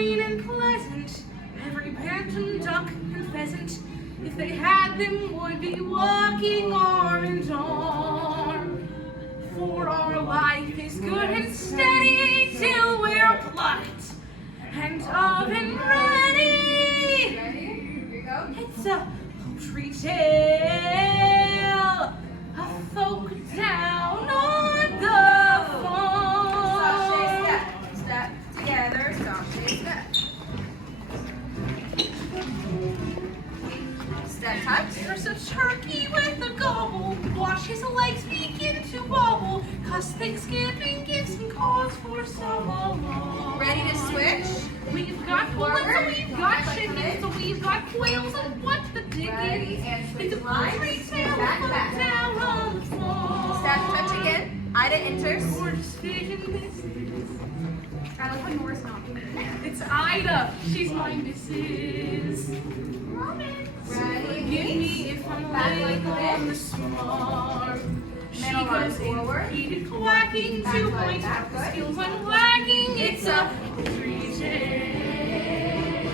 green and pleasant. Every bantam, duck, and pheasant, if they had them, would be walking arm in arm. For our life is good and steady till we're plucked and oven ready. Ready? Here we go. It's a poultry tale, a folk down on the farm. Step, step together, sashay step. Step touch. There's a turkey with a gobble, watch his legs begin to wobble, 'cause Thanksgiving gives him cause for some alarm. Ready to switch? We've got bullets and we've got chickens, so we've got quails and what the Ready, dickens. and switch It's a poultry lines. tale Back, from back. down on the farm. Step touch again. Ida enters. Gorgeous vision, this is. I like how Nora's not. It's Ida, she's my missus. Ready? Forgive me if I'm Back late like on the this. smart. She Middle line goes forward. repeated quacking Back to foot, point back out the foot. skills I'm lacking. It's a poultry tale.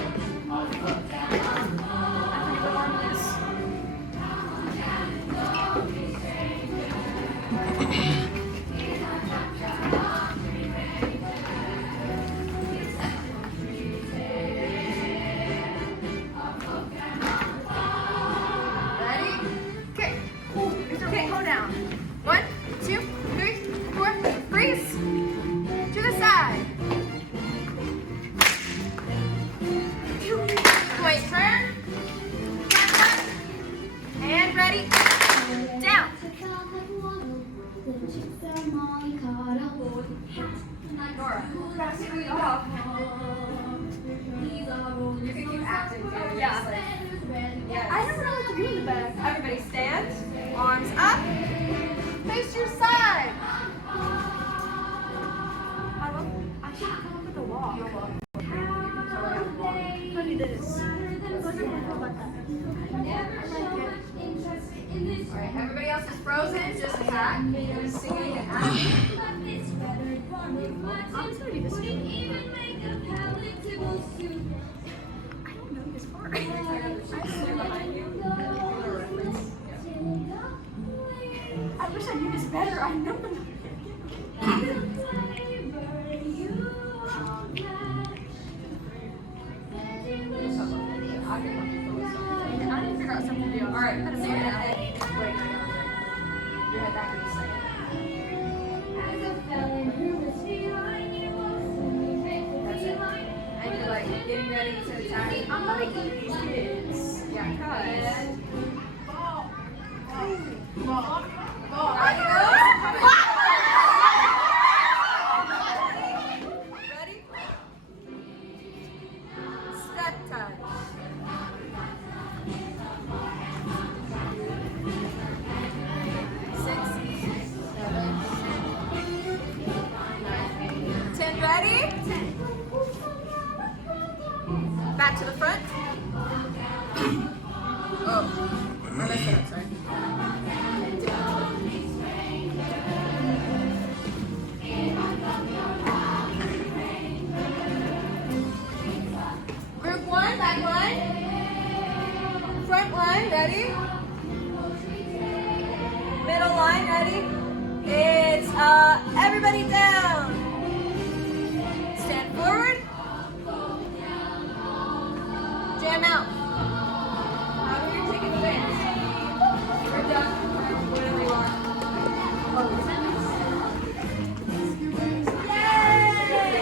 Ready? Okay. Okay, go down. 1, 2, 3, 4, freeze. To the side. Point turn. And ready. Down. Nora, passing me off. You can keep acting too. Yeah. Yes. I never know what to do in the back. Everybody stand. Arms up. Face your side. I should come up with a walk. You'll walk. Look at this. Alright, everybody else is frozen. Just attack. Singing and acting. I'm just gonna do this one. I don't know this part. I'm behind you. I wish I knew this better. I know them. I need to figure out something to do. Alright, so your head. Wait. Your head back in a second. That's it. And you're like getting ready to attack. I'm gonna eat these kids. Yeah, cuz. Ball. Ready? Ready? Step touch. 6, 7, 10. Ready? Back to the front. Oh, I messed it up, sorry. Group 1, back line. Front line, ready? Middle line, ready? It's everybody down. Stand forward. Jam out.